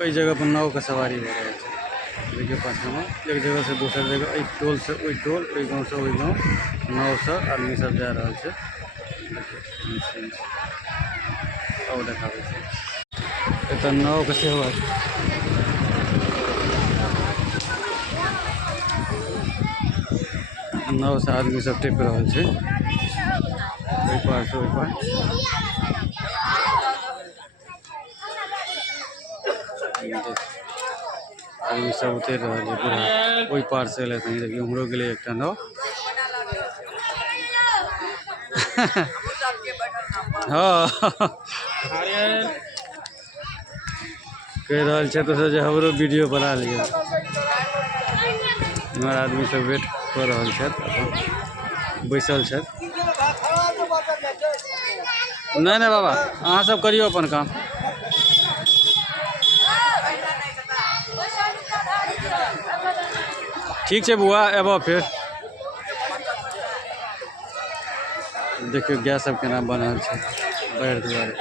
ओई जगह पर नाव का सवारी हो रहा है। देखिए पाछा में एक जगह से दूसर जगह, एक टोल से ओई टोल, ओई गाँव से ओई गाँव नाव से आदमी सब जा रहा है। और देखाबै छै एतऽ नाव के सेहो है। नाव से आदमी सब टिप रहा है ओई पार से ओई पार। आदमी सब उतर रहा है पूरा ओई पार से ले तनी देखिए हमरो गेले एकटा नाव। हाँ कह रहा है तो जे हमरो वीडियो बना लिए। हमार आदमी सब वेट कर रहा है बैसल है। नहीं नहीं बाबा अहाँ सब करियो अपन काम। ठीक है बुआ एबो फिर देखियो गैस सब केना बनल है बाढ़ दुआरे।